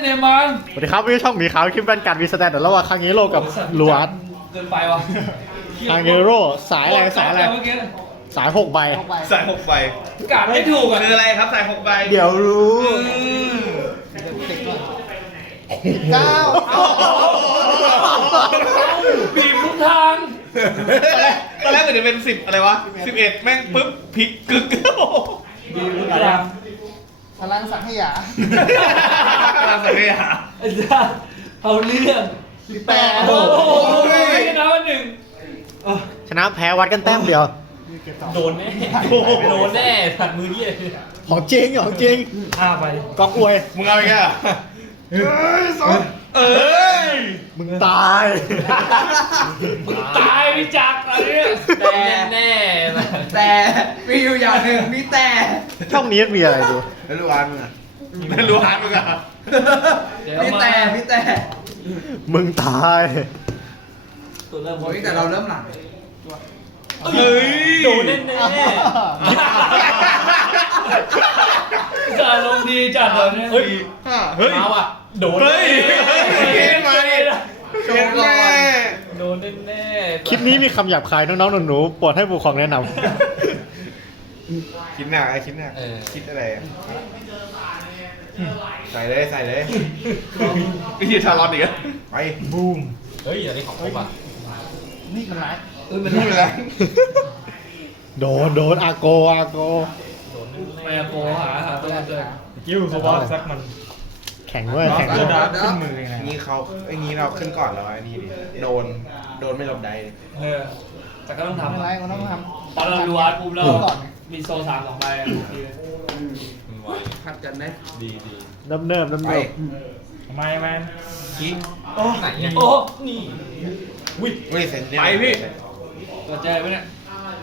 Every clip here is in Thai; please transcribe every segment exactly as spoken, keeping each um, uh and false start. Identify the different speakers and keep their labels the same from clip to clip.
Speaker 1: เนย์มาร์
Speaker 2: สวัสดีครับวิวช่องหมีขาวคลิปแว่นกันวีสแตนเดี๋ยวระหว่างคางเงโร่กับลูอาร์ต
Speaker 1: เกินไปวะ
Speaker 2: คางเงโร่สายอะไรสายอะไร
Speaker 1: เมื่อกี้
Speaker 2: สายหกใบ
Speaker 3: สายหกใบ
Speaker 1: กาดไม่ถูกอ่ะ
Speaker 3: คืออะไรครับสายหกใบ
Speaker 2: เดี๋ยวรู้
Speaker 4: เก้า
Speaker 1: บีบทุกทาง
Speaker 3: ตอนแรกมันจะเป็นสิบอะไรวะสิบเอ็ดแม่งปุ๊บพลิกกึก
Speaker 1: บีบทุกทาง
Speaker 4: พลังสังขยา
Speaker 3: กำลังสังเกตหา
Speaker 1: ไอ้จ้าเอาเรื่องสิบแปดโอ้โหไม่ชนะวันหนึ่ง
Speaker 2: ชนะแพ้วัดกันแต้มเดียว
Speaker 5: โดนแน่โดนแน่ถัดมือเยี่ย
Speaker 2: ของจริงของจริง
Speaker 5: ห้าไป
Speaker 2: กอกอวย
Speaker 3: มึงเอาอีกอ่ะเอ้ย
Speaker 2: มึงตาย
Speaker 1: ตายพี่จักรอะไรเนี่ย
Speaker 5: แต่แน่
Speaker 4: แต่มีอยู่อย่างหนึ่งมีแต่
Speaker 2: ช่องนี้มีอะไรดู
Speaker 3: แล้วรู้อันมึงอ่ะแล้วรู้อันมึงอ่ะ
Speaker 4: มีแต่มีแต่
Speaker 2: มึงตาย
Speaker 1: ตัวเริ่ม
Speaker 4: โอ้ยแต่เราเริ่มหลัง
Speaker 3: เฮ้ย
Speaker 5: โดนแน่แน่
Speaker 1: จะลงดีจัดเลยเนี่ย
Speaker 3: เฮ้ยเฮ้ย
Speaker 5: เอาอ่ะโดน
Speaker 3: เฮ้ยมาดิโชว์แน่
Speaker 5: โดนแน่แน่
Speaker 2: คลิปนี้มีคำหยาบคายน้องๆหนูๆโปรดให้ผู้ปกครองแนะน
Speaker 3: คิดหนักคิดหนักคิดอะไรใส่เลยใส่เลยวิธีชาลอตอีกไปบูม
Speaker 5: เฮ้ยอันนี้ของผมอ่ะ
Speaker 4: นี่มันร้าย
Speaker 1: เอ้ยมัน
Speaker 3: นี่เลย
Speaker 2: ำโดนโดนอาโกอาโก
Speaker 5: โดน
Speaker 1: แม่โกหาหาตัวเจอ
Speaker 5: กิ้วสวอตซักมัน
Speaker 2: แข่งด้วยแข่ง
Speaker 5: ก
Speaker 2: ด้ว
Speaker 5: ระ
Speaker 2: ย
Speaker 5: ดาษขึ้นมือไง
Speaker 3: งี้เขาไอ้งี้เราขึ้นก่อนแล้วไอ้นี่ดิโดนโดนไม่ลบได้
Speaker 1: เออแต่ก็ต้อง
Speaker 4: ไม่
Speaker 1: ทำ
Speaker 4: เป็นไร
Speaker 1: อะ
Speaker 4: ก็ต้องท
Speaker 1: ตอนเราดูอาร์ตปุ๊บเรา
Speaker 4: ก่อน
Speaker 1: มีโซสามสองใบอะทีเลย
Speaker 4: ำผัดกันไหม
Speaker 5: ดีดี
Speaker 2: น้ำเนิบน้ำ
Speaker 3: ไป
Speaker 2: เนิบ
Speaker 5: ทำไมแมน
Speaker 3: ขี้
Speaker 5: โอ้ไหนเนี่ย
Speaker 1: โอ้นี่
Speaker 5: อุ้ย
Speaker 3: เฮ้ยเสร็จ
Speaker 5: ไปพี่
Speaker 1: ตัวเจอไหมเนี่ย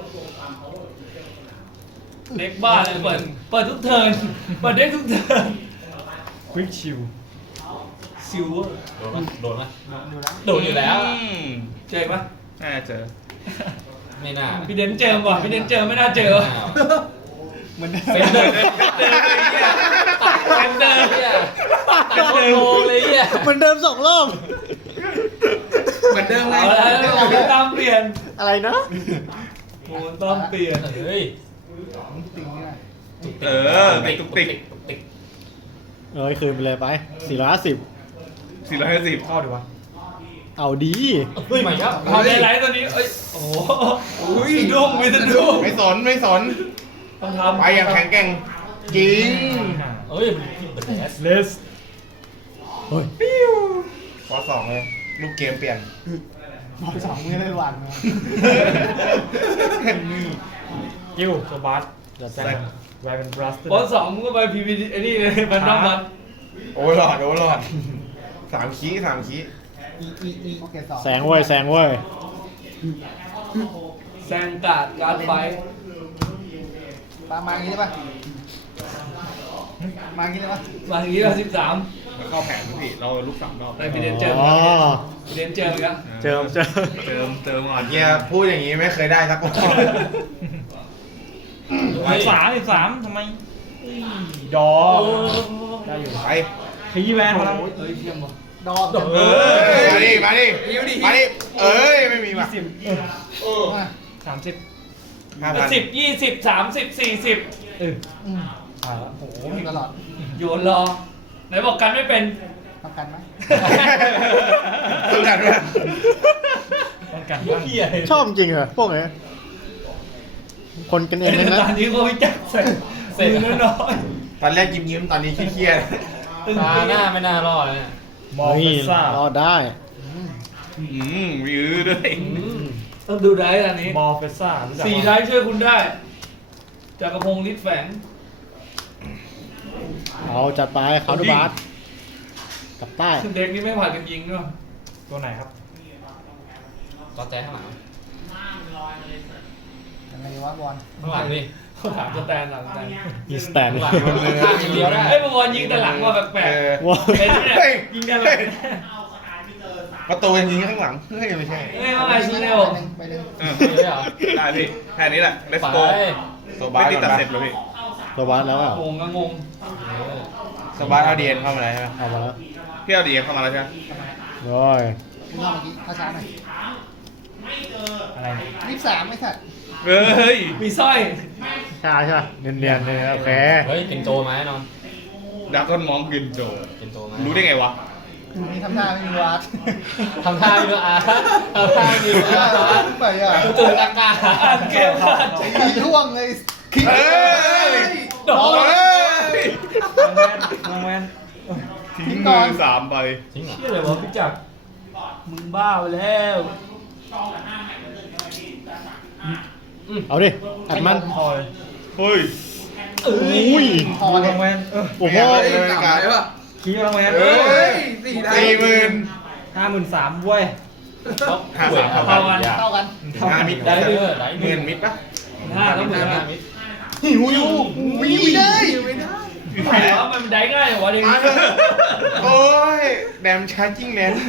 Speaker 1: เด็กบ้าเลยเปิดเปิดทุกเทิร์นเปิดเด็กทุกเทิร์น
Speaker 5: ควิกชิว
Speaker 1: ซิลเวอร์
Speaker 5: โดนไหมโดนอยู่แล้ว
Speaker 1: เจอปะ
Speaker 3: น่าเจอ
Speaker 5: ไม่น่า
Speaker 1: พี่เดนเจอว่ะพี่เดนเจอไม่น่าเจอ
Speaker 4: เหมือนเดิม
Speaker 5: เฟนเดอร์เฟนเดอร์เนี่ยตัดโดนเลยเนี่ย
Speaker 2: เหมือนเดิมสองรอบ
Speaker 4: เหมือนเดิมไง
Speaker 1: เอาแล้วเราตามเปลี่ยน
Speaker 2: อะไรนะ
Speaker 1: โอ้ต้องเปลี่ยน
Speaker 5: เฮ้ย
Speaker 4: ติ่งนี่ไง
Speaker 3: เออติกติก
Speaker 5: ติก
Speaker 2: เอ้ยคืนไปเลยไปสี่ร้อยห้าสิบ
Speaker 3: สี่ร้อยห้าสิบ
Speaker 5: เข้าดีวะ
Speaker 2: เอาดี
Speaker 5: เฮ้ยใหม่ครับ
Speaker 1: เอาในไลฟ์ตัวนี้เอ้ยโอ้โหอุ้ยดุ้งมีสะดุ้ง
Speaker 3: ไม่สนไม่สน
Speaker 1: ต้องทำ
Speaker 3: ไปอย่างแข็งแกร่งจริง
Speaker 5: เอ้ยมันเป็นแอสเลส
Speaker 2: เฮ้ย
Speaker 3: พอสองเลยลูกเกมเปลี่ยน
Speaker 4: บอลสองมือเลยหวานมา
Speaker 5: กิ้วสบัส
Speaker 2: จะ
Speaker 5: แซ
Speaker 2: แซ
Speaker 5: ง
Speaker 2: ง
Speaker 5: แวร์เป็นบรัสเตอร์
Speaker 1: บอลสองมึงก็ไปพีพีไอ้นี่เลยมันต้องมัน
Speaker 3: โอ้หลอดโอ้หลอดสามขี้สามขี้
Speaker 4: อีอีอีโอเคสอง
Speaker 2: แซงเว้ยแซงเว้ย
Speaker 1: แซงกาดการดไฟ
Speaker 4: ปามาอย่างนี้ได้ปะมาอย่างนี้ได้ปะ
Speaker 1: มาถึงนี้เราสิบสาม
Speaker 3: เข้าแผนพี่เราลูกสามรอบ
Speaker 1: ไปพีเดนเจอ
Speaker 2: อ๋อ
Speaker 1: พีเดนเจอกัน
Speaker 2: เจิมเจิม
Speaker 3: เติมเติมก่อนเฮียพูดอย่างนี้ไม่เคยได้สักรอบ
Speaker 5: สามสิบสามทำไมดอได้อยู่
Speaker 3: ไป
Speaker 5: ขี้แวนพลัง
Speaker 1: เฮ้ยเทียมว่ะ
Speaker 4: ดอก
Speaker 3: เอ้ยมาดิมาดิมาดิเอ้ยไม่มีว่ะ
Speaker 5: สิบ
Speaker 4: มา
Speaker 5: สามสิบ
Speaker 3: ห้าพัน
Speaker 1: สิบยี่สิบสามสิบสี่สิบ
Speaker 5: เออ
Speaker 4: อืม
Speaker 5: ผ่านแล้ว
Speaker 4: โอ้โหมีตลอด
Speaker 1: โยนรอไหนบอกกันไม่เป็น
Speaker 4: ประกันไหม
Speaker 3: ต้องการด้วย
Speaker 5: ต้องการบ้าง
Speaker 2: ชอบจริงเหรอพวกนี้คนกันเองเลยนะ
Speaker 1: ตอนนี้เขาวิจักใส่ใส่มือน้อย
Speaker 3: ตอนแรกยิ้มยิ้มตอนนี้เครียด
Speaker 1: ๆตึง
Speaker 5: ตา
Speaker 1: ปี
Speaker 5: หน้าไม่น่ารอดเลยเนี่ยมอง
Speaker 2: เฮ้ย
Speaker 5: เฟซ่าร
Speaker 2: อดได้
Speaker 3: อืมวิวด้วย
Speaker 1: ต้องดูได้ตอนนี้
Speaker 5: มองเฟซ่ารู้จัก
Speaker 1: สี่ไลฟ์ช่วยคุณได้จักรพงศ์ฤทธิ์แฝง
Speaker 2: เอาจัดไปเขาดูบาสกลับใต้
Speaker 1: เด็กนี้ไม่ผ่านกันยิงด้วย
Speaker 5: ตัวไหนครับต่อใจข้างหลัง
Speaker 4: ยังไงดีวะบอล
Speaker 5: ข้างหลังนี่
Speaker 1: เขาถามสแตนหลังสแตน
Speaker 2: อีสแตน
Speaker 5: ข้างหลังข้างอย่างเดียวได้
Speaker 1: เฮ้ยบอลยิงแต่หลังว่าแปล
Speaker 3: เอก อ
Speaker 2: ว้า
Speaker 1: ๆเป็นไหมเนี่ย
Speaker 3: เฮ้ย
Speaker 1: ยิงแต่หลัง
Speaker 3: ประตูยิงข้างหลังเฮ้ยไม่ใช่
Speaker 1: เฮ้ยว่าไงชิเร็ว
Speaker 4: ไปหนึ่งไปหนึ่ง
Speaker 3: เออ
Speaker 5: ไปเลยเหรอ
Speaker 3: ได้พี่แค่นี้แหละ let's
Speaker 5: ไป
Speaker 3: go โซบาไม่ติดตัดเสร็จเลยพี่
Speaker 2: ตัวบาสแล้วอ่ะ
Speaker 1: งงก็งง
Speaker 5: เ
Speaker 3: สบายเอาดีเอ็นเข้ามาแล้วใช่ไหม
Speaker 2: เอามาแล้ว
Speaker 3: พี่เอาดีเอ็นเข้ามาแล้วใช่ไหม
Speaker 2: โอ้ย
Speaker 4: คุณรอบเมื่อกี้ช้าๆหน่อย
Speaker 1: อะไร
Speaker 4: ยี่สิบสามไม่สัตว์
Speaker 3: เฮ้ย
Speaker 1: มีสร้อย
Speaker 2: ชาใช่ป่ะเนียนๆเลยโอเค
Speaker 5: เฮ้ยเป็นโจมาแน่นอน
Speaker 3: ดักก้อนมองกินโจ
Speaker 5: เป็นโจมา
Speaker 3: รู้ได้ไงวะ
Speaker 4: นี่ทำหน้าไม่มีวาด
Speaker 5: ทำท่าไม่รู้อ่ะทำท่าไม่รู้อ่ะ
Speaker 4: ไปอ่ะ
Speaker 5: ตื่นตื่นกลางกลาง
Speaker 1: อ่านเกมผ่าน
Speaker 4: ไอ้ล่วงเลยคิด
Speaker 3: เฮ้ย
Speaker 1: ดอก
Speaker 3: เฮ้ย
Speaker 1: แมนแมน
Speaker 3: ทิ้งมือสามใบ
Speaker 5: จริงเหรอ
Speaker 1: เชื่อเลยวะพี่จักรมึงบ้าไปแล้ว
Speaker 2: เอาดิอัดมัน
Speaker 1: คอย
Speaker 3: เฮ้ย
Speaker 1: เอ้
Speaker 2: อุ้ย
Speaker 4: พอเลย
Speaker 1: แมนเออ
Speaker 2: โอ้โห
Speaker 1: ขี้มาแมน
Speaker 3: เฮ้ยสี่หมื่น
Speaker 1: ห้าหมื่นสามเว้ย
Speaker 3: ห้าสาม
Speaker 1: เท่า
Speaker 3: เท่า
Speaker 1: กั
Speaker 3: กัน น
Speaker 4: เท่ากัน
Speaker 3: ห้ามิด
Speaker 5: ได้
Speaker 3: ได้
Speaker 5: เล
Speaker 3: เลย ย
Speaker 5: ได้
Speaker 3: หมื่นมิดปะ
Speaker 1: ห้าแล้วหมื่นห้า
Speaker 5: มิด
Speaker 4: หิวอยู่วิ่งเลย
Speaker 1: ไม่ได้ว่ามันได้ง่ายเหรอวะเด็ก
Speaker 3: มาเถอะโอ้ยแดมชาร์จิ้งแลน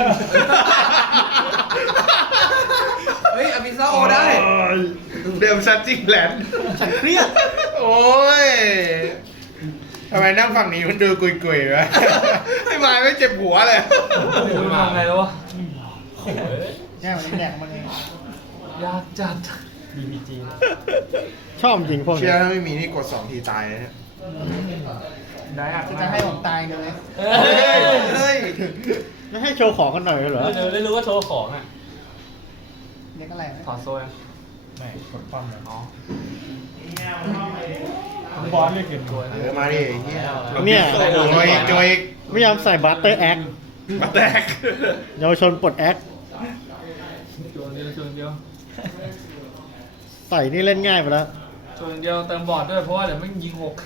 Speaker 6: เฮ้ยอภิซาโอได้
Speaker 3: เดมชาร์จิ้งแลน
Speaker 4: ฉันเครียด
Speaker 3: โอ้ยทำไมนั่งฝั่งนี้มันดูกุยๆวะไอ้ไม้ไม่เจ็บหัวเลย
Speaker 1: มึงมองไงแล้ววะ
Speaker 5: โอ้ย
Speaker 4: แค่วันนี้แดกมันเอง
Speaker 1: ยากจัดบีบีจี
Speaker 2: ชอบจริงพวก
Speaker 3: เชื่
Speaker 2: นี้
Speaker 3: อถ้าไม่มีนี่กดสองทีตายเลยเนี่ย
Speaker 1: ได้อะ
Speaker 4: คือจะให้ผมตายเลย
Speaker 5: เฮ้ย
Speaker 3: เฮ้ย
Speaker 2: ไม่ให้โชว์ของกันหน่อยเหรอ
Speaker 5: เดี๋ยวได้รู้ว่าโชว์ของอ่ะ
Speaker 4: เรียกอะไร
Speaker 1: ถอดโซ่ยังไม่กดปั้มเลย
Speaker 5: อ๋อบ
Speaker 1: อสเรียกเกินตัว
Speaker 3: เออมาดิไอ้เหี้ย
Speaker 2: เนี่ย
Speaker 3: โอ้ยจอยอีก
Speaker 2: ไม่ยอมใส่บัตเตอร์แอค
Speaker 3: มาแตก
Speaker 2: เยาวชนปลดแอค
Speaker 1: ตัวเดียวตัวเดียว
Speaker 2: ใส่นี่เล่นง่ายไปแล้ว
Speaker 1: ตัวเดียวเติมบอร์ดด้วยเพราะว่าเดี๋ยวไม่ยิงหก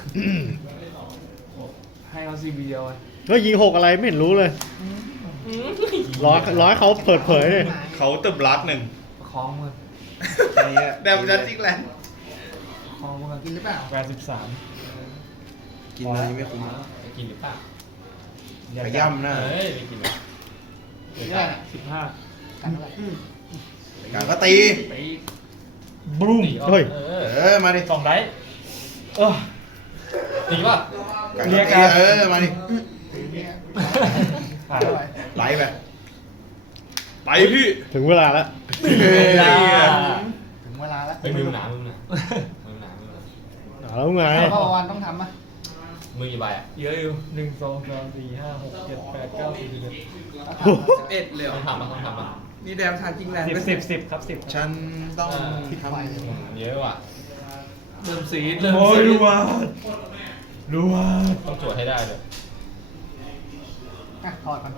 Speaker 1: ให้เขาซีบีเดียวไง
Speaker 2: ก็ยิงหกอะไรไม่เห็นรู้เลย ร้อยร้อยเขาเปิดเผยเลย
Speaker 3: เขาเติมบลัดหนึ่ง
Speaker 1: ประคองมือ
Speaker 3: แดมชาร์จิ้งแลน
Speaker 1: ประคองมือ
Speaker 4: กินหรือเปล่า
Speaker 1: แปดสิบสาม
Speaker 3: กินอะไรไม่คุ้ม
Speaker 5: ไปกินหรือเปล่า
Speaker 3: ขย่ำหน้า
Speaker 5: เฮ้ยไปกินเหรอ
Speaker 4: เรียกอะไร
Speaker 1: สิบห้า
Speaker 4: กันเท่าไหร่
Speaker 3: กางก็ตี
Speaker 1: ไป
Speaker 2: บลูมเฮ้ย
Speaker 5: เอ
Speaker 3: เอ
Speaker 5: อ
Speaker 3: อมาดิ
Speaker 1: สองไดเออ
Speaker 5: ตีป่ะ
Speaker 3: กางก็ตีเออมาดิ
Speaker 4: เนี่ย
Speaker 1: ขาด
Speaker 4: เท่าไหร่
Speaker 3: ไหลไปไปพี่
Speaker 2: ถึงเวลาแล้ว
Speaker 1: เวลา
Speaker 4: ถึงเวลาแล้ว
Speaker 5: ไปมือหนามือหนามือหนามือหนา
Speaker 2: เอาแล้วไง
Speaker 4: พ่อวันต้องทำมั้ย
Speaker 5: มือกี่ใบอ่ะ
Speaker 1: เยอะอยู่หนึ่งสองสามสี่ห้าหกเจ็ดแปดเก้าสิบสิบเอ็ด
Speaker 6: สิบเอ็ดเลยเหร
Speaker 5: ต้
Speaker 6: อ
Speaker 5: องทำมาต้องทำมา
Speaker 6: นี่แดมชาจริงแลนด์
Speaker 1: สิบสิบสิบครับสิบ
Speaker 3: ฉันต้องท
Speaker 5: เยอะว่ะ
Speaker 1: เริ่มสีเริ่ม
Speaker 2: โอ้ย
Speaker 1: สี
Speaker 2: รู้ว่ารู้ว่า
Speaker 5: ต้องตรวจให้ได้เลย
Speaker 4: อ่ะถอดมัน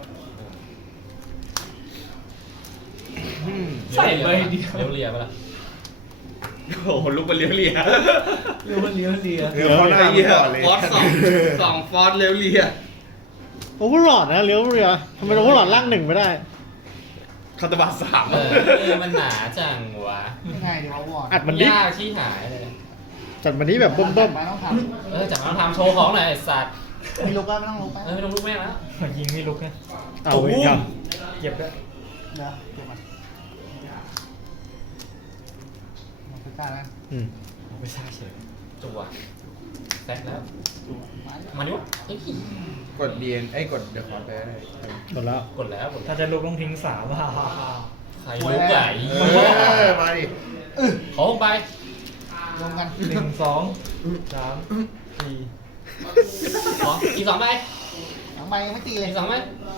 Speaker 3: ำ
Speaker 1: ใส่ไปเดียว
Speaker 5: เลี้ยวเรียปะล่ะ
Speaker 3: โอ้โหลุกมาเลี้ยวเลีย
Speaker 1: เลี้ยวเลี้ยวเลี้ยว
Speaker 3: เลี้ยวเข้าหน้ามันก่อนเลย
Speaker 6: ฟอสสองสองฟอสเร็วเลีย
Speaker 2: โอเวอร์หลอดนะเลี้ยวเรือทำไมโอเวอร์หลอดล่างหนึ่งไม่ได้
Speaker 3: คาตาบาสาม
Speaker 5: เออเออมันหนาจังวะ
Speaker 4: ง่ายดีวะวอน
Speaker 2: อัดมันดิ
Speaker 5: ยากที่หายเลย
Speaker 2: จัดมันนี้แบบเบิ่ม
Speaker 4: มาต้องท
Speaker 5: เออจากนั้นทำโชว์ของหน่อยไอ้สัตว์
Speaker 4: ำไม่ลุกก็ไม่ต้องลุกไป
Speaker 5: เออไม่ต้องลุกแม่งแล้ว
Speaker 1: ยิงไม่ลุกนะ
Speaker 2: ๆเอาเองครับ
Speaker 1: เก็บด้วย
Speaker 4: เดี๋ยวเก็บมันมันคือกล้าแล้ว
Speaker 2: อืม
Speaker 5: เอาไปซ่าเฉยจัวแซกแล้ว
Speaker 4: มา
Speaker 5: มาดิวะเฮ้ย
Speaker 3: กดเดียนไอ้กดเดอะคอร์ดไปได้
Speaker 2: หมดแล้ว
Speaker 5: กดแล้วกดแล้ว
Speaker 1: ถ้าจะลุกต้องทิ้งสามฮ่าฮ่าฮ่า
Speaker 5: ใครลุกใหญ่
Speaker 3: เออมาดิ
Speaker 5: ขอลงไป
Speaker 4: รวมกัน
Speaker 1: หนึ่งสองสามสี่
Speaker 5: ขออีกสองใบ
Speaker 4: หลังใบยังไม่ตีเลย
Speaker 5: อีกสองใบ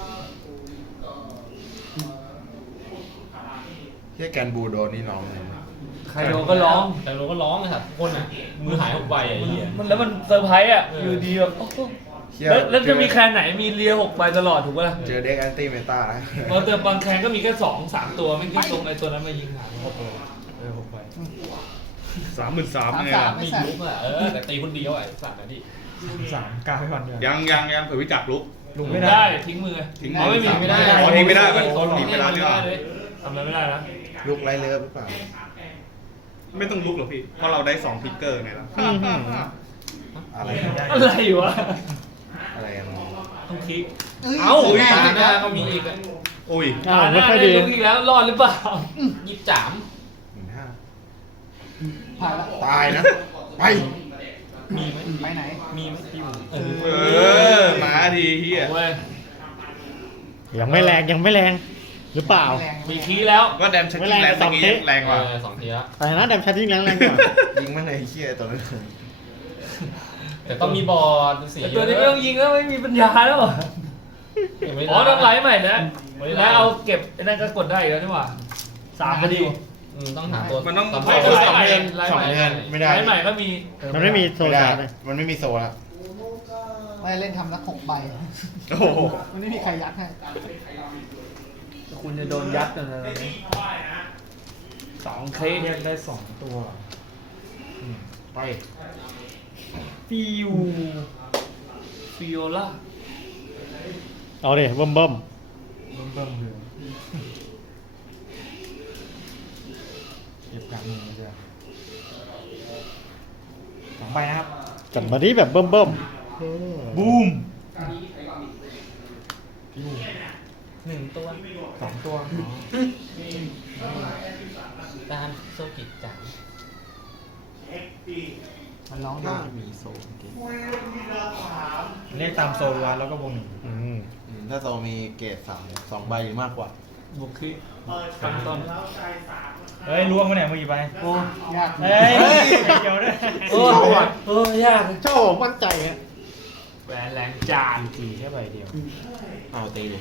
Speaker 3: เฮียแกนบูโดนนี่น้องเลย
Speaker 1: ใครโดนก็ร้อง
Speaker 5: แต่เราก็ร้องเลยครับทุกคนอ่ะมือหายหกใบอ่ะไอ้เหี้ย
Speaker 1: มันแล้วมันเซอร์ไพรส์อ่ะ อยู่ดีแบบโอ้โห
Speaker 3: เหี้ย
Speaker 1: แล้วแล้วจะมีแคนไหนมีเลียหกใบตลอดถูกป่ะ
Speaker 3: เจอเด็กแอนตี้เมตา
Speaker 1: เพราะแต่บางแคนก็มีแค่สองสามตัวไม่ขึ้นตรงไอ้ตัวนั้นมายิงหางหกเลยเออหกใบ
Speaker 3: สามหมื่นสาม
Speaker 4: สาม
Speaker 3: ไง
Speaker 4: สามไม่
Speaker 5: มี
Speaker 4: ใส่
Speaker 5: ลุกอ่ะเออแต่ตีคนเดียวอ่ะไอ้สัตว์นะพี่
Speaker 1: สามกาให้ก่อนเดียว
Speaker 3: ยังยังยังเผื่อวิจักลุก
Speaker 1: ลุกไม่ได้ทิ้งมือ
Speaker 3: ทิ้ง
Speaker 1: อ๋อไม่มี
Speaker 3: ไม่
Speaker 1: ไม่
Speaker 3: ได้
Speaker 1: ได้
Speaker 3: อ๋อทิ้งไม่ได้มัน
Speaker 5: ขอ
Speaker 3: ทิ้งไม่ได้ดีกว่า
Speaker 5: เลย
Speaker 1: ทำอะไรไม่ได้นะ
Speaker 3: ลุกไรเลิฟหรือเปล่า ไม่ต้องลุกหรอกพี่ เพราะเราได้สองพิกเกอร์ไงล่ะอะไร
Speaker 1: อะไรวะ
Speaker 3: อะไรกัน
Speaker 1: ต้องคิก
Speaker 4: เอ้ย
Speaker 1: เอ้า
Speaker 4: แน่
Speaker 5: ตา
Speaker 4: จริง
Speaker 5: หน้า
Speaker 4: นะ
Speaker 5: ก็มีอีกอ่ะ
Speaker 3: โอ้ย
Speaker 2: อ้าว
Speaker 1: ตาห
Speaker 2: ไม่
Speaker 1: น้า
Speaker 2: ค่อย
Speaker 1: ได้
Speaker 2: ดี
Speaker 1: ลุกอีกแล้วรอดหรือเปล่า
Speaker 5: ยี่สิบสาม
Speaker 3: หมื่นห้า
Speaker 4: ผ่านแล้ว
Speaker 3: ตายนะ ไป
Speaker 5: มีไหม
Speaker 4: ไปไหน
Speaker 5: มีไหมพี่อยู่เอ
Speaker 3: เอ
Speaker 5: อ
Speaker 3: อมาดีเฮีย
Speaker 1: เว้ย
Speaker 2: ยังไม่แรงยังไม่แรงหรือเปล่า
Speaker 4: แรง
Speaker 1: มีคีย์แล้ว
Speaker 3: ก็แดมชักกิ้งแรงตะกี้แรงกว่า
Speaker 5: เออสองทีละ
Speaker 2: แต่นะแดมชัดยิ่งแรงแรงกว่า
Speaker 7: ยิงมันเลยเชี่ยตัวนั้น
Speaker 5: แต่ต้องมีบอร์ดดูสี
Speaker 1: แต่ตัวนี้ไม่ต้องยิงแล้วไม่มีปัญญาแล้ว
Speaker 5: ยังไม่ด้
Speaker 1: อ๋อต้องไลฟ์ใหม่นะแล้วเอาเก็บไอ้นั่นก็กดได้อีกแล้วนี่หว่าสามพอดี
Speaker 5: อืมต้องหาตัว
Speaker 3: มันต้อง
Speaker 5: ต
Speaker 1: ไม่
Speaker 5: ไม่
Speaker 1: ก็
Speaker 5: ก็
Speaker 1: ไล
Speaker 5: ส
Speaker 1: ฟ์
Speaker 5: อง
Speaker 1: ใหม่
Speaker 5: เดือน
Speaker 1: ไลฟ์
Speaker 7: สอง
Speaker 1: ใหม่
Speaker 7: เดือนไม่ได้
Speaker 1: ไลฟ์ใหม่ก็มี
Speaker 2: มันไม่มีโซ
Speaker 7: ไม่
Speaker 2: ลา
Speaker 7: ได้
Speaker 2: ร์เลย
Speaker 7: มันไม่มีโซละ
Speaker 4: ไม่เล่นทำสักหกใบ
Speaker 3: โอ้โห
Speaker 4: มันไม่มีใครยัดให้
Speaker 1: คุณจะโดนยัดกันนะสองเคส
Speaker 5: แยกได้สองตัว
Speaker 7: ไป
Speaker 5: ฟิว
Speaker 1: ฟิโอล่า
Speaker 2: เอาดิเบิ่มเบิ่ม
Speaker 5: เบิ่มเบิ่มเลยเก็บกลางมือเจอสองใบนะครับ
Speaker 2: จัดมาที่แบบเบิ่มเบิ่ม
Speaker 5: บูมหนึ่งตัวสองตัวตามโซกิจัง
Speaker 4: มันร้องได้
Speaker 5: มีโซนเรียกตามโซนร้านแล้วก็วงหนึ่ง
Speaker 2: อืม
Speaker 7: อืมถ้าโซมีเกรดสามสองใบหรือมากกว่า
Speaker 1: บุกคีตั้งต้น
Speaker 5: เฮ้ยล้วงไปไหนมือไป
Speaker 4: โอ้ยาก
Speaker 5: เฮ้ยเกี่ยวด้วย
Speaker 1: โอ้โอ้ยาก
Speaker 2: เจ้ามั่นใจฮะ
Speaker 1: แหวนแรงจาน
Speaker 5: จีแค่ใบเดียว
Speaker 7: เอาตีเลย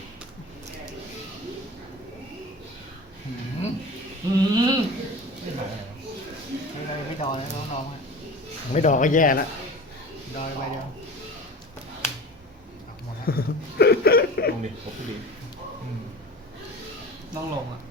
Speaker 4: หืม
Speaker 1: อืม
Speaker 4: ไม่ได้ไม่ดอแล้วน้องๆอะ
Speaker 2: ไม่ดอกก็แย่แล้ว
Speaker 4: ดอยใบเดียวเอาหมดแล้ว
Speaker 7: ลงดิผมพูดดี
Speaker 1: ต้องลงอ่ะ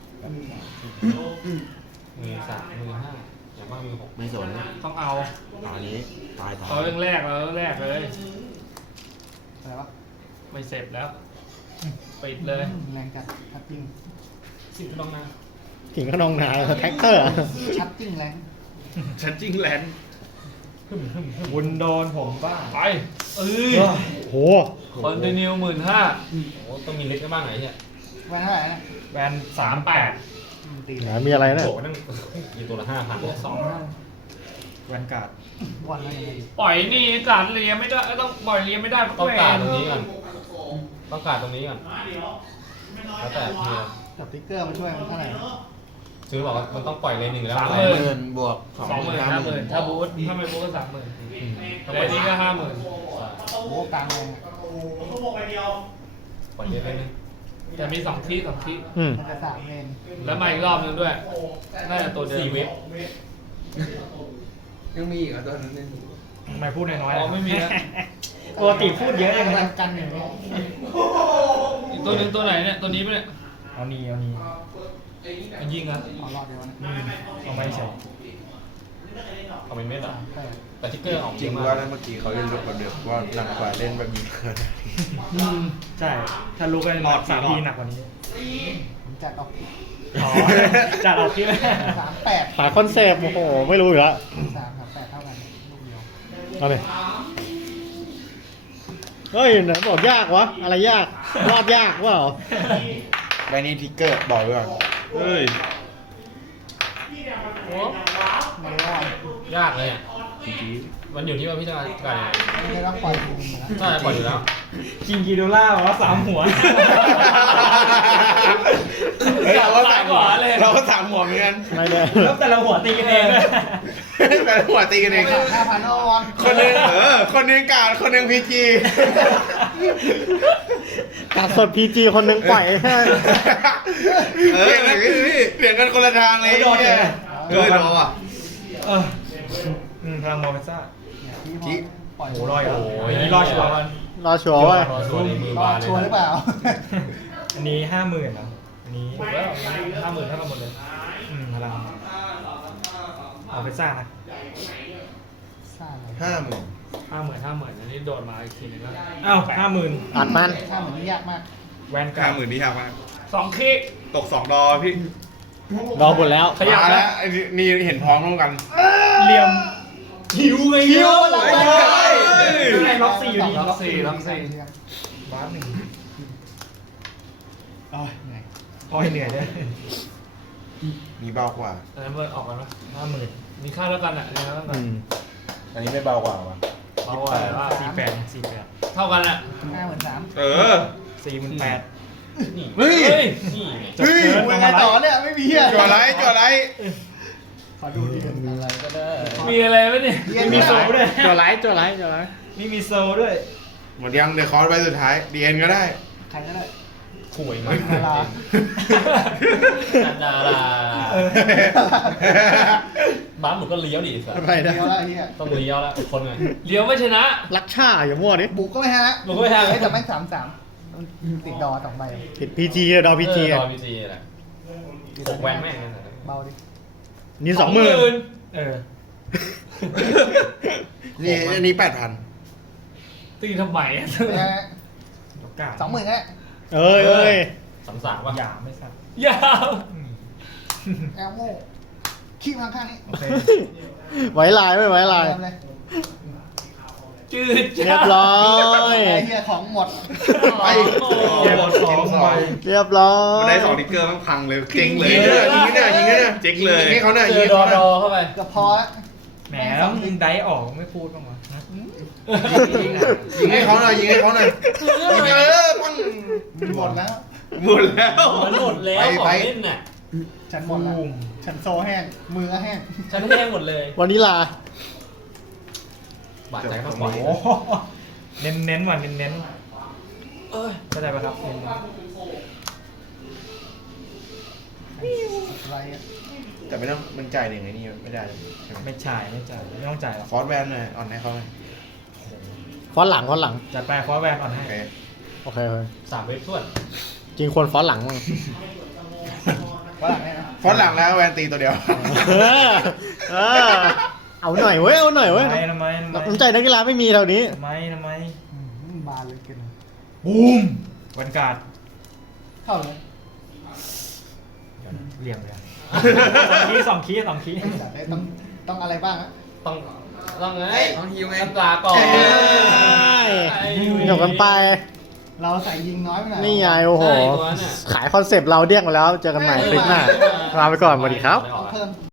Speaker 5: มือสามมือห้าอย่างมากมือหก
Speaker 7: ไม่สน
Speaker 1: ต้องเอา
Speaker 7: ตอนนี้ตายตาย
Speaker 1: เอาเรื่องแรกเอาเรื่องแรกเลย
Speaker 4: อะไรวะ
Speaker 1: ไม่เสร็จแล้วปิดเลย
Speaker 4: แรงจัดชัดจริง
Speaker 5: สิ่งที่ต้องมา
Speaker 2: ถิงขนองนาแท็กเตอร์
Speaker 4: ชัดจริงแรง
Speaker 3: ชันจิ้งแลนด์
Speaker 5: บุญโดนผมบ้าง
Speaker 1: ไปเอ้ย
Speaker 2: โห
Speaker 1: คอนติเนียหมื่นห้า
Speaker 5: โอ้ต้องมีลิสต์กันบ้างไหนเนี่ย
Speaker 4: ไว้เท่าไหร่นะ
Speaker 5: แวนสามแปด
Speaker 4: อืมตี
Speaker 2: ไหนมีอะไรนะ
Speaker 5: โถนั่งมีตัวละห้าพัน
Speaker 1: สองห้า
Speaker 5: แวนการ์ด
Speaker 4: วันละยังไงดี
Speaker 1: ปล่อยนี่การเลียไม่ได้ต้องปล่อยเลียไม่ได้
Speaker 5: ต้องการตรง
Speaker 1: นี้
Speaker 5: นี้ก่อนต้องการตรงนี้ก่อนแล้วแต่พี่นะ
Speaker 4: กับติ๊กเกอร์มาช่วยมันเท่าไหร่นะ
Speaker 5: ซื้อบอกว่ามันต้องปล่อยเลนหนึ่งแล้ว
Speaker 1: สาม
Speaker 7: ส
Speaker 1: ห
Speaker 7: อง
Speaker 1: มื่
Speaker 7: หมื่นบวกสอง
Speaker 1: สอง
Speaker 7: ห
Speaker 1: ห
Speaker 7: มื่
Speaker 1: มื่
Speaker 7: น
Speaker 1: น
Speaker 7: ห้า
Speaker 1: ห้า
Speaker 7: ห
Speaker 1: หมื่
Speaker 7: มื่
Speaker 1: น
Speaker 7: น
Speaker 1: ถ้าบูธถ้าไม่บูธก็สามหมื่นแต่นี่ก็ห้าหมื่น
Speaker 4: โอ้กลางแรงอะ
Speaker 5: ปล่อยเลนเลยนึง
Speaker 1: แต่มีสองที่สองที่
Speaker 2: อืม
Speaker 4: มันจะสามเลน
Speaker 1: แล้วมาอีกรอบนึงด้วยน่าจะตัวเดิม
Speaker 5: สี่เว็บ
Speaker 6: ยังมีอีกเหรอตัวนั้นเนี่ย
Speaker 5: ทำไมพูดน้อย
Speaker 1: อ๋อไม่มีแล้ว
Speaker 5: ปกติพูดเยอะเลย
Speaker 4: มั
Speaker 5: นะ
Speaker 4: นกันอย่างนี้
Speaker 1: อีกตัวหนึงตัวไหนเนี่ยตัวนี้ปะเนี่ย
Speaker 5: เอานี่เอานี่
Speaker 1: มันยิงอ่ะ
Speaker 4: เอารอดเดี๋ยวนะ
Speaker 5: เอาไม่ใช่เอาเป็นเม็ดเหรอ
Speaker 4: ใช่
Speaker 5: แต่ทิกเกอร์ออก
Speaker 7: จ
Speaker 5: เย
Speaker 7: ริง
Speaker 5: อะมาก
Speaker 7: ว่าเมื่อกี้เขาเล่นลูกแบบเดียวว่าหนักกว่าเล่นแบบมีเกิน
Speaker 5: ใช่ถ้ารู้กันสามทีหนักกว่านี้
Speaker 4: ผมจัดออก
Speaker 5: อ๋อจัดออกที่แม่
Speaker 4: สามแปด
Speaker 2: หาคอนเซปต์โอ้โหไม่รู้อยู่แล้ว
Speaker 4: สามสามแปดเท่ากันลูกเดียว
Speaker 2: เอาเลยเฮ้ยไหนบอกยากวะอะไรยากรอบยากวะเหรอ
Speaker 7: ใบนี้ทิกเกอร์บอกไว้ก่อน
Speaker 3: เฮ้ย
Speaker 1: โอ้
Speaker 4: ไม่ได้
Speaker 5: ยากเลยอ่ะมันอยู่ที่ว่าพี่จะการยังไง
Speaker 4: ไม่ได้ต้องปล่อยทีนึงนะ
Speaker 5: ใช่ปล่อยอยู่แล้ว
Speaker 8: คิงกีโดล่าบอกว่าสามหัว
Speaker 7: เฮ้ยเราก็สามหัวเราก็สามหัวเหมือนกัน
Speaker 2: ไม่ได้
Speaker 8: แล้วแต่ละหัวตีกันเองด้วย
Speaker 7: แต่หัวตีกันเอง
Speaker 4: ห้าพันออน
Speaker 7: คนหนึงเออคนหนึงการคนหนึงพีจี
Speaker 2: ตัดสดพีจีคนหนึงปล่อยให้
Speaker 7: เออเปลี่ยนกันคนละทางเลย
Speaker 8: โดนเลย
Speaker 7: เออโดนอ่ะ
Speaker 8: เอออืมพลังมอร์เฟซ่า
Speaker 4: ที่พอปล่อย
Speaker 8: โอ้รอดเหรอ
Speaker 5: โอ้ย
Speaker 8: อันนี้รอดชัวร์
Speaker 2: รอชัวร์ว่า
Speaker 5: รอชัวร์ในมือ
Speaker 4: รอบ
Speaker 5: า
Speaker 4: ด
Speaker 5: เลย
Speaker 4: ชัวร์หรือเปล่า
Speaker 8: อันนี้ห้าหมื่นนะอันนี้
Speaker 1: ถูกแล้วห้าหมื่นเท่ากันหมดเลย
Speaker 8: อืมพลังมอร์เฟซ่านะ
Speaker 4: ซ่าเลย
Speaker 7: ห้าหมื่น
Speaker 1: ห้าหมื่นห้าหมื่นอันนี้โดดมาอีกทีนึงแล้ว
Speaker 8: อ้าวห้าหมื่น
Speaker 2: อัดมัน
Speaker 4: ซ่าเหมือนนี่ยากมาก
Speaker 8: แวนกา
Speaker 3: ห้า
Speaker 8: ร์
Speaker 3: หมื่นนี่ยากมาก
Speaker 1: สองคีย์
Speaker 3: ตกสองดอพี่
Speaker 2: รอหมดแล้ว
Speaker 1: ขยับ
Speaker 7: มา
Speaker 1: แล้
Speaker 7: แล้ว วไอ้นี่เห็นพร้อมร่วมกัน
Speaker 8: เหลี่ยม
Speaker 1: หิวไงหิว
Speaker 8: ข้างในล็อกสี่อยู่ดี
Speaker 1: ล็อกสี่ล็อกสี่
Speaker 8: บาสหนึ่ง
Speaker 4: อ๋อเหนื่อย
Speaker 8: พอให้เหนื่อยด้วย
Speaker 7: มีเบากว่า
Speaker 1: อันนั้นเมื่อออกกันปะ
Speaker 8: ห้าหมื่น
Speaker 1: มีค่าแล้วกันอ่ะมีค่าแล้วกัน
Speaker 2: อืม
Speaker 7: อันนี้ไม่เบากว่าวะ
Speaker 5: เบากว่าว่า
Speaker 4: สี่แปดสี่แปด
Speaker 5: เท่ากันอ่ะ
Speaker 4: ห้าหมื่นสาม
Speaker 3: เออ
Speaker 4: สี่หมื่นแปด
Speaker 5: นี่
Speaker 7: เฮ้ย
Speaker 5: นี่
Speaker 7: เฮ้ย
Speaker 4: กูยังไงต่อเนี่ยไม่มีเฮีย
Speaker 7: จั่วไรจั่วไร
Speaker 4: ขอดูดิ
Speaker 6: อะไรก็ได้
Speaker 5: มีอะไรไหมเนี่ย
Speaker 4: มีโซด้วย
Speaker 2: จัวไลท์จัวไลท์จัวไลท์
Speaker 4: นี่มีโซด้วย
Speaker 7: หมดยังเดี๋ยวคอร์สใบสุดท้ายดีเอ็นก็ได้
Speaker 4: ใครก็ได้
Speaker 5: ข่วยมา
Speaker 4: ดารา
Speaker 5: ดาราบ้านหนูก็เลี้ยวดิสัส
Speaker 2: อะไรนะ
Speaker 4: เดียวละไอ้เฮีย
Speaker 5: ต้องเลี้ยวแล้วคนไงเลี้ยวไม่ชนะ
Speaker 2: ลักชาอย่ามั่วดิ
Speaker 4: บุกก็ไม่ฮะ
Speaker 5: บุกก็ไม่ฮะ
Speaker 4: เฮ้ยแต่แม่งสามสามติดดอสองใบ
Speaker 2: ผิดพีจีดอพีจี
Speaker 5: เออดอพีจีแหละหกแวนแม่ง
Speaker 4: เบาดิ
Speaker 2: นี่สองหมื่น
Speaker 4: เออ
Speaker 7: นี่อันนี้แปดพัน
Speaker 5: ตีทำไมอะ
Speaker 4: สองหมื่นก็ได้
Speaker 2: เอ้ยเอ้ย
Speaker 5: สามสามว่ะ
Speaker 4: อย่าไม่สัก
Speaker 5: ยาว
Speaker 4: แอลโม่ขี้มาข้างนี้
Speaker 2: ไว้ลายไม่ไว้ลาย
Speaker 4: เริ่มเลย
Speaker 5: จืด
Speaker 2: เรียบร้อย
Speaker 4: ไอ้เฮียของหมด
Speaker 3: ไป
Speaker 5: เก็บ
Speaker 3: สองใบ
Speaker 2: เรียบร้อย
Speaker 3: มันได้สองติ๊กเกอร์มันพังเลยเจ๊งเลย
Speaker 7: ยิงเนี่ยยิงเนี่ยยิงเนี่ย
Speaker 3: เจ๊งเลย
Speaker 7: ยิงให้เขาเนี่ย
Speaker 5: เจ
Speaker 7: ยิ
Speaker 5: อง
Speaker 7: ให้
Speaker 5: ดอ
Speaker 7: เขา
Speaker 5: ด
Speaker 7: เนี่ย
Speaker 5: อเข้าไป
Speaker 4: เกือบพอแล้ว
Speaker 8: แหมแล้วมึงได้ออกไม่พูดบ้างวะ
Speaker 7: ยิงให้เขาหน่อยยิงให้เขาหน่อยยิงเออปัง
Speaker 4: หมดแล้ว
Speaker 3: หมดแล้ว
Speaker 5: มันหมดแล้วของเล่นน่ะ
Speaker 4: ฉันหมดแล้วฉันโซแห้งมือก็แห้ง
Speaker 5: ฉันแห้งหมดเลย
Speaker 2: วันนี้ลา
Speaker 5: บาดใจมากกว่า
Speaker 8: โอ้โหเน้นเน้นๆว่ะเน้นเน้นๆเข้าใจปะครับเน้น
Speaker 4: อะไรอ่ะ
Speaker 7: แต่ไม่ต้องมันจ่ายหนึ่งไอ้นี่ไม่ได้ใช่ไหม
Speaker 8: ๆไม่จ่ายไม่จ่ายไม่ต้องจ่ายหรอก
Speaker 7: ฟอสแวนหน่อยอ่อนให้เขาหน่อย
Speaker 2: ฟอนต์หลังฟอนต์หลัง
Speaker 8: จัดไปฟอสแวนอ่อน
Speaker 7: โอ
Speaker 8: ให้
Speaker 7: เค
Speaker 2: โอเคโอเค
Speaker 5: สามเวฟส่วน
Speaker 2: จริงควรฟอนต์หลังมั้ง
Speaker 4: ฝรั่งเนี่ยนะ
Speaker 7: ฟอสหลังแล้วแวนตีตัวเดียว
Speaker 2: เออเออเอาหน่อยเว้ยเอาหน่อยเว้ย
Speaker 8: ทำไมทำไมทำไม
Speaker 2: น้ำใจนักกีฬาไม่มีแถวนี้
Speaker 8: ทำไมทำไม
Speaker 4: อืมบานเลยเกิน
Speaker 8: บูมวันการ์ด
Speaker 4: เข้าเลย
Speaker 8: เหลี่ยมเลยสองคีย์สองคีย์สองคีย์
Speaker 4: จัดได้ต้องต้องอะไรบ้างอะ
Speaker 5: ต้องต้องไง
Speaker 6: ต้องฮิวไง
Speaker 5: น้ำปลาก่อน
Speaker 2: เอ้ยหยกกันไป
Speaker 4: เราใส่ยิงน้อยไปหน่อย
Speaker 2: นี่ไงโอ้โห ขายคอนเซปต์เราเดี้ยงไปแล้ว เจอกันใหม่คลิปหน้าลาไปก่อนสวัสดีครับ
Speaker 4: ต้องเพิ่ม